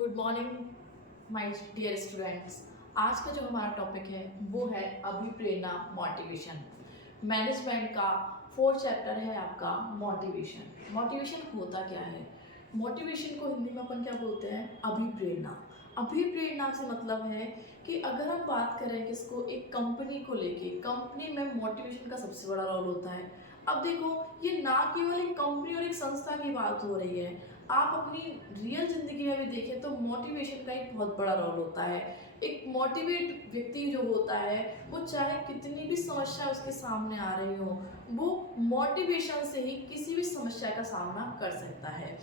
Good morning my dear students. आज का जो हमारा टॉपिक है वो है अभिप्रेरणा मोटिवेशन। मैनेजमेंट का फोर्थ चैप्टर है आपका मोटिवेशन। मोटिवेशन होता क्या है? मोटिवेशन को हिंदी में अपन क्या बोलते हैं? अभिप्रेरणा। अभिप्रेरणा से मतलब है कि अगर हम बात करें किसको, एक कंपनी को लेके, कंपनी में मोटिवेशन का सबसे बड़ा रोल होता है। अब देखो, ये ना केवल एक कंपनी और एक संस्था की बात हो रही है, आप अपनी रियल जिंदगी में भी देखें तो मोटिवेशन का एक बहुत बड़ा रोल होता है। एक मोटिवेट व्यक्ति जो होता है वो चाहे कितनी भी समस्या उसके सामने आ रही हो, वो मोटिवेशन से ही किसी भी समस्या का सामना कर सकता है।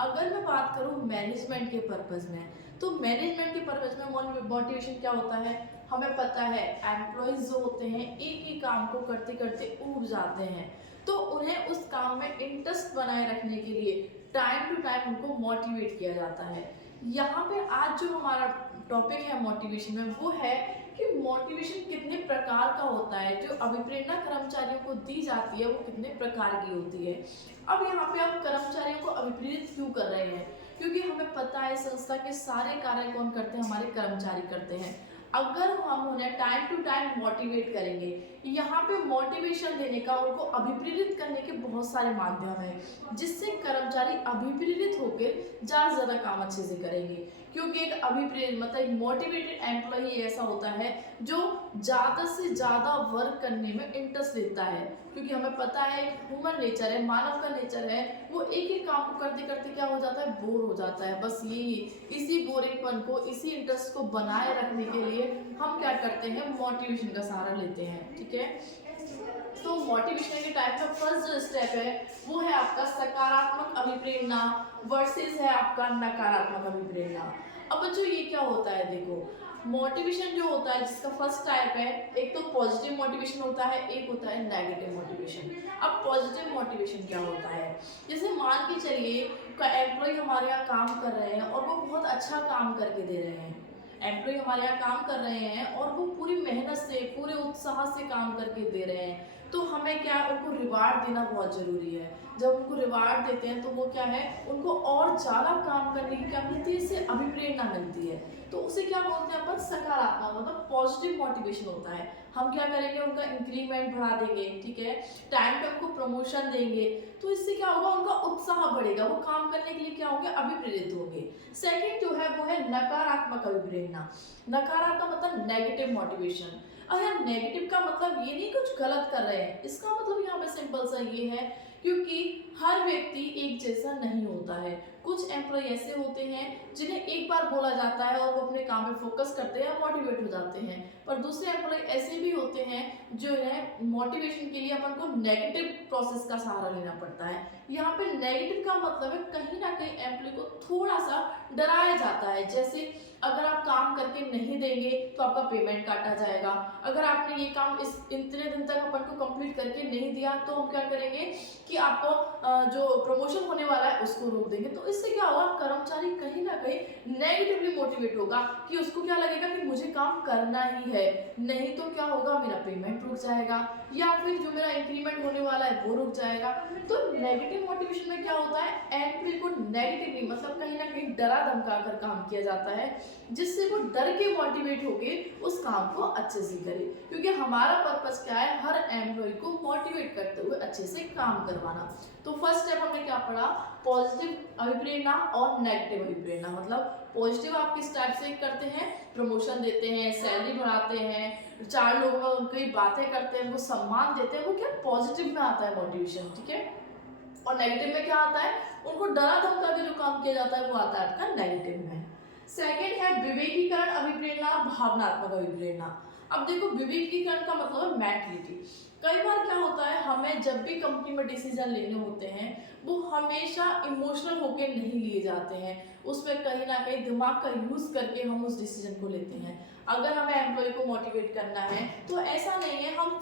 अगर मैं बात करूं मैनेजमेंट के पर्पज़ में, तो मैनेजमेंट के पर्पज़ में मोटिवेशन क्या होता है? हमें पता है एम्प्लॉयज़ जो होते हैं एक ही काम को करते करते ऊब जाते हैं, तो उन्हें उस काम में इंटरेस्ट बनाए रखने के लिए टाइम टू टाइम उनको मोटिवेट किया जाता है। यहाँ पे आज जो हमारा टॉपिक है मोटिवेशन में, वो है कि मोटिवेशन कितने प्रकार का होता है, जो अभिप्रेरणा कर्मचारियों को दी जाती है वो कितने प्रकार की होती है। अब यहाँ पे हम कर्मचारियों को अभिप्रेरित क्यों कर रहे हैं? क्योंकि हमें पता है संस्था के सारे कार्य कौन करते हैं? हमारे कर्मचारी करते हैं। अगर हम उन्हें टाइम टू टाइम मोटिवेट करेंगे, यहाँ पे मोटिवेशन देने का, उनको अभिप्रेरित करने के बहुत सारे माध्यम हैं जिससे कर्मचारी अभिप्रेरित होकर ज़्यादा से ज़्यादा काम अच्छे से करेंगे। क्योंकि एक अभिप्रेरित मतलब एक मोटिवेटेड एम्प्लॉई ऐसा होता है जो ज़्यादा से ज़्यादा वर्क करने में इंटरेस्ट लेता है। क्योंकि हमें पता है एक ह्यूमन नेचर है, मानव का नेचर है, वो एक ही काम को करते करते क्या हो जाता है? बोर हो जाता है। बस यही इसी बोरिंगपन को, इसी इंटरेस्ट को बनाए रखने के लिए हम क्या करते हैं? मोटिवेशन का सहारा लेते हैं। ठीक है, तो मोटिवेशन के टाइप का फर्स्ट जो स्टेप है वो है आपका सकारात्मक अभिप्रेरणा वर्सेस है आपका नकारात्मक अभिप्रेरणा। अब बच्चों ये क्या होता है? देखो, मोटिवेशन जो होता है जिसका फर्स्ट टाइप है, एक तो पॉजिटिव मोटिवेशन होता है, एक होता है नेगेटिव मोटिवेशन। अब पॉजिटिव मोटिवेशन क्या होता है? जैसे मान के चलिए एम्प्लॉय हमारे यहाँ काम कर रहे हैं और वो बहुत अच्छा काम करके दे रहे हैं। एम्प्लॉय हमारे यहाँ काम कर रहे हैं और वो पूरी मेहनत से, पूरे उत्साह से काम करके दे रहे हैं, तो हमें क्या, उनको रिवार्ड देना बहुत ज़रूरी है। जब उनको रिवार्ड देते हैं तो वो क्या है, उनको और ज़्यादा काम करने की क्या मिलती है? इससे अभिप्रेरणा मिलती है। तो उसे क्या बोलते हैं अपन? सकारात्मक मतलब पॉजिटिव मोटिवेशन होता है। हम क्या करेंगे? उनका इंक्रीमेंट बढ़ा देंगे, ठीक है, टाइम पे उनको प्रमोशन देंगे, तो इससे क्या होगा? उनका उत्साह बढ़ेगा, वो काम करने के लिए क्या होंगे? अभिप्रेरित होंगे। सेकेंड जो है वो है नकारात्मक अभिप्रेरणा। नकारात्मक मतलब नेगेटिव मोटिवेशन। अब यार नेगेटिव का मतलब ये नहीं कुछ गलत कर रहे हैं, इसका मतलब यहाँ पे सिंपल सा ये है क्योंकि हर व्यक्ति एक जैसा नहीं होता है। कुछ एम्प्लॉय ऐसे होते हैं जिन्हें एक बार बोला जाता है और वो अपने काम पे फोकस करते हैं, मोटिवेट हो जाते हैं, पर दूसरे एम्प्लॉय ऐसे भी होते हैं जो इन्हें मोटिवेशन के लिए अपन को नेगेटिव प्रोसेस का सहारा लेना पड़ता है। यहाँ पे नेगेटिव का मतलब है कहीं ना कहीं एम्प्लॉय को थोड़ा सा डराया जाता है। जैसे अगर आप काम करके नहीं देंगे तो आपका पेमेंट काटा जाएगा, अगर आपने ये काम इस इतने दिन तक अपन को कंप्लीट करके नहीं दिया तो हम क्या करेंगे कि आपको जो प्रमोशन होने वाला है उसको रोक देंगे। तो इससे क्या होगा? कर्मचारी कहीं ना कहीं नेगेटिवली मोटिवेट होगा कि उसको क्या लगेगा कि मुझे काम करना ही है, नहीं तो क्या होगा? मेरा पेमेंट रुक जाएगा या फिर जो मेरा इंक्रीमेंट होने वाला है वो रुक जाएगा। तो नेगेटिव मोटिवेशन में क्या होता है? एम्प्लॉय को नेगेटिवली मतलब कहीं ना कहीं डरा धमका कर काम किया जाता है जिससे वो डर के मोटिवेट होके उस काम को अच्छे से करे। क्योंकि हमारा पर्पस क्या है? हर एम्प्लॉय को मोटिवेट करते हुए अच्छे से काम करवाना। तो फर्स्ट स्टेप हमने क्या पढ़ा? पॉजिटिव अभिप्रेरणा और नेगेटिव अभिप्रेरणा। मतलब पॉजिटिव आप किस टाइप से करते हैं? प्रमोशन देते हैं, सैलरी बढ़ाते हैं, चार लोगों में उनकी बातें करते हैं, उनको सम्मान देते हैं, वो क्या पॉजिटिव में आता है मोटिवेशन, ठीक है। और नेगेटिव में क्या आता है? उनको डरा धमका के जो काम किया जाता है वो आता है आपका नेगेटिव में। सेकेंड है विवेकीकरण अभिप्रेरणा, भावनात्मक अभिप्रेरणा। अब देखो, विवेकीकरण का मतलब है मैच्योरिटी। कई बार क्या होता है, हमें जब भी कंपनी में डिसीजन लेने होते हैं वो हमेशा इमोशनल होकर नहीं लिए जाते हैं, उसमें कहीं ना कहीं दिमाग का यूज करके हम उस डिसीजन को लेते हैं। अगर हमें एम्प्लॉय को मोटिवेट करना है तो ऐसा नहीं है हम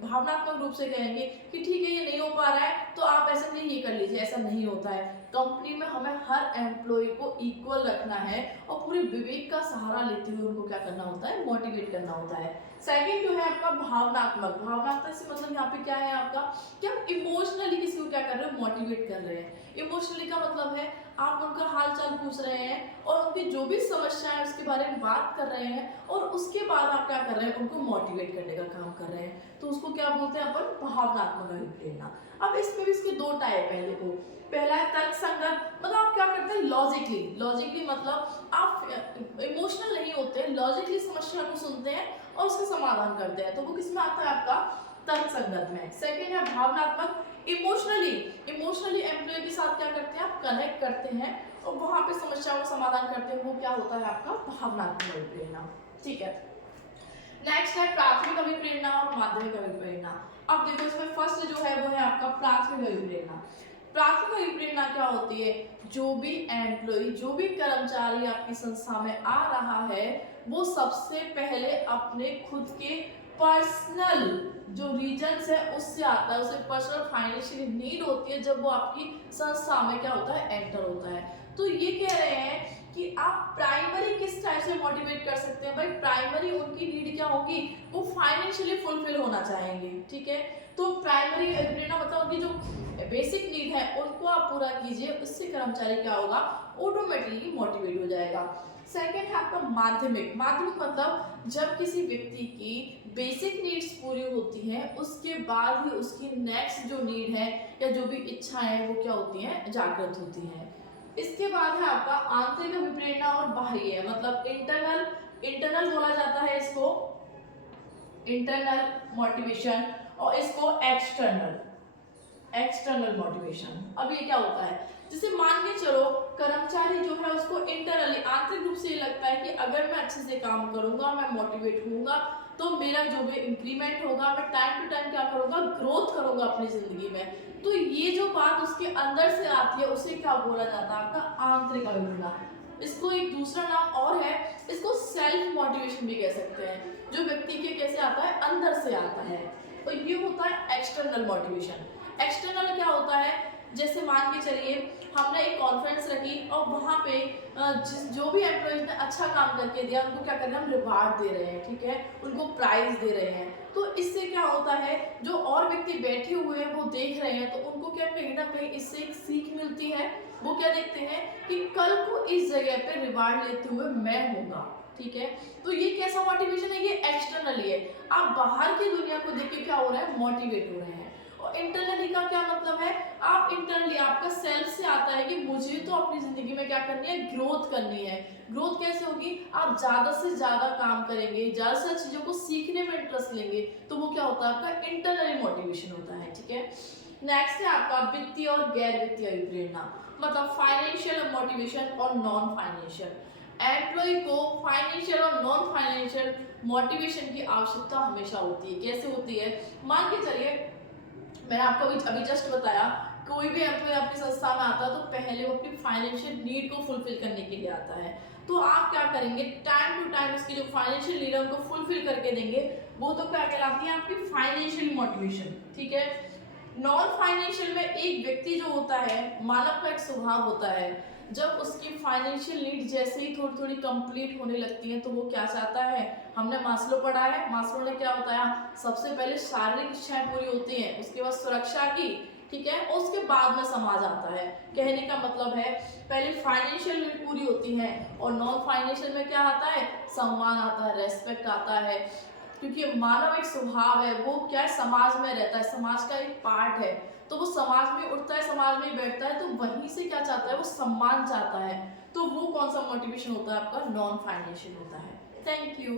भावनात्मक रूप से कहेंगे कि ठीक है ये नहीं हो पा रहा है तो आप ऐसा नहीं ये कर लीजिए, ऐसा नहीं होता है। कंपनी में हमें हर एम्प्लॉय को इक्वल रखना है और पूरे विवेक का सहारा लेते हुए उनको क्या करना होता है, मोटिवेट करना होता है। सेकंड जो है आपका भावनात्मक। भावनात्मक से मतलब यहाँ पे क्या है आपका, कि आप इमोशनली किसी को क्या कर रहे हो, मोटिवेट कर रहे हैं। इमोशनली का मतलब है आप उनका हाल चाल पूछ रहे हैं और उनकी जो भी समस्या है उसके बारे में बात कर रहे हैं और उसके बाद आप क्या कर रहे हैं, उनको मोटिवेट करने का काम कर रहे हैं, तो उसको क्या बोलते हैं अपन, भावनात्मक अभिप्रेरणा। अब इसमें भी इसके दो टाइप है, देखो पहला है तर्क संगत, मतलब आप क्या करते हैं लॉजिकली। लॉजिकली मतलब आप इमोशनल नहीं होते, लॉजिकली समस्या को सुनते हैं और उसका समाधान करते हैं, तो वो किस में आता है आपका, तर्क संगत में। सेकेंड है भावनात्मक। इमोशनली एम्प्लॉय के साथ क्या करते हैं, आप कनेक्ट करते हैं और वहां पे समस्याओं का समाधान करते हैं, वो क्या होता है आपका भावनात्मक अभिप्रेरणा। ठीक है, नेक्स्ट है प्राथमिक अभिप्रेरणा और माध्यमिक अभिप्रेरणा। अब देखो इसमें फर्स्ट जो है वो है आपका प्राथमिक अभिप्रेरणा। प्राथमिक अभिप्रेरणा क्या होती है, जो भी एम्प्लॉय, जो भी कर्मचारी आपकी संस्था में आ रहा है वो सबसे पहले अपने खुद के पर्सनल जो रीजंस है उससे आता है, उसे पर्सनल फाइनेंशियल नीड होती है जब वो आपकी संस्था में क्या होता है, एंटर होता है। तो ये कह रहे हैं कि आप प्राइमरी किस टाइप से मोटिवेट कर सकते हैं, भाई प्राइमरी उनकी नीड क्या होगी, वो फाइनेंशियली फुलफिल होना चाहेंगे। ठीक है, तो प्राइमरी अभिप्रेरणा मतलब उनकी जो बेसिक नीड है उनको आप पूरा कीजिए, उससे कर्मचारी क्या होगा, ऑटोमेटिकली मोटिवेट हो जाएगा। सेकेंड है आपका माध्यमिक। माध्यमिक मतलब जब किसी व्यक्ति की बेसिक नीड्स पूरी होती हैं उसके बाद ही उसकी नेक्स्ट जो नीड है या जो भी इच्छा है वो क्या होती है, जागृत होती है। इसके बाद है आपका आंतरिक अभिप्रेरणा और बाहरी है, मतलब इंटरनल बोला जाता है इसको, इंटरनल मोटिवेशन, और इसको एक्सटर्नल मोटिवेशन। अब ये क्या होता है, जैसे मान के चलो कर्मचारी जो है उसको इंटरनली आंतरिक रूप से ये लगता है कि अगर मैं अच्छे से काम करूंगा, मैं मोटिवेट होऊंगा तो मेरा जो भी इंक्रीमेंट होगा, मैं टाइम टू टाइम क्या करूंगा, ग्रोथ करूंगा अपनी जिंदगी में। तो ये जो बात उसके अंदर से आती है उसे क्या बोला जाता है, आपका आंतरिक अभिप्रेरणा। इसको एक दूसरा नाम और है, इसको सेल्फ मोटिवेशन भी कह सकते हैं, जो व्यक्ति के कैसे आता है, अंदर से आता है। और ये होता है एक्सटर्नल मोटिवेशन। एक्सटर्नल क्या होता है, जैसे मान के चलिए हमने एक कॉन्फ्रेंस रखी और वहाँ पे जो भी एम्प्लॉयज ने अच्छा काम करके दिया उनको क्या कर रहे हैं, हम रिवार्ड दे रहे हैं, ठीक है, उनको प्राइज दे रहे हैं। तो इससे क्या होता है, जो और व्यक्ति बैठे हुए हैं वो देख रहे हैं तो उनको क्या कहीं ना कहीं इससे एक सीख मिलती है। वो क्या देखते हैं कि कल को इस जगह पे रिवार्ड लेते हुए मैं होऊंगा। ठीक है, तो ये कैसा मोटिवेशन है, ये एक्सटर्नली है, आप बाहर की दुनिया को देख के क्या हो रहा है, मोटिवेट हो रहे हैं। और इंटरनली का क्या मतलब है, आप इंटरनली आपका सेल्फ से आता है कि मुझे तो अपनी जिंदगी में क्या करनी है, ग्रोथ करनी है। ग्रोथ कैसे होगी, आप ज्यादा से ज्यादा काम करेंगे, ज्यादा से ज्यादा चीजों को सीखने में इंटरेस्ट लेंगे, तो वो क्या होता है, आपका इंटरनली मोटिवेशन होता है। ठीक है, नेक्स्ट है आपका वित्तीय और गैर वित्तीय अभिप्रेरणा, मतलब फाइनेंशियल मोटिवेशन और नॉन फाइनेंशियल। एम्प्लॉय को फाइनेंशियल और नॉन फाइनेंशियल मोटिवेशन की आवश्यकता हमेशा होती है। कैसे होती है, मान के चलिए मैंने आपको अभी जस्ट बताया, कोई भी एम्प्लॉय आपकी संस्था में आता है तो पहले वो अपनी फाइनेंशियल नीड को फुलफिल करने के लिए आता है। तो आप क्या करेंगे, टाइम टू टाइम उसकी जो फाइनेंशियल नीड है उनको फुलफिल करके देंगे, वो तो क्या कहलाती है, आपकी फाइनेंशियल मोटिवेशन। ठीक है, नॉन फाइनेंशियल में एक व्यक्ति जो होता है, मानव का एक स्वभाव होता है, जब उसकी फाइनेंशियल नीड जैसे ही थोड़ी थोड़ी कंप्लीट होने लगती है तो वो क्या चाहता है, हमने मास्लो पढ़ा है, मास्लो ने क्या बताया, सबसे पहले शारीरिक इच्छाएं पूरी होती हैं, उसके बाद सुरक्षा की, ठीक है, और उसके बाद में समाज आता है। कहने का मतलब है पहले फाइनेंशियल नीड पूरी होती है और नॉन फाइनेंशियल में क्या आता है, सम्मान आता है, रेस्पेक्ट आता है, क्योंकि मानव एक स्वभाव है, वो क्या है, समाज में रहता है, समाज का एक पार्ट है, तो वो समाज में उठता है, समाज में बैठता है, तो वहीं से क्या चाहता है, वो सम्मान चाहता है। तो वो कौन सा मोटिवेशन होता है, आपका नॉन फाइनेंशियल होता है। Thank you.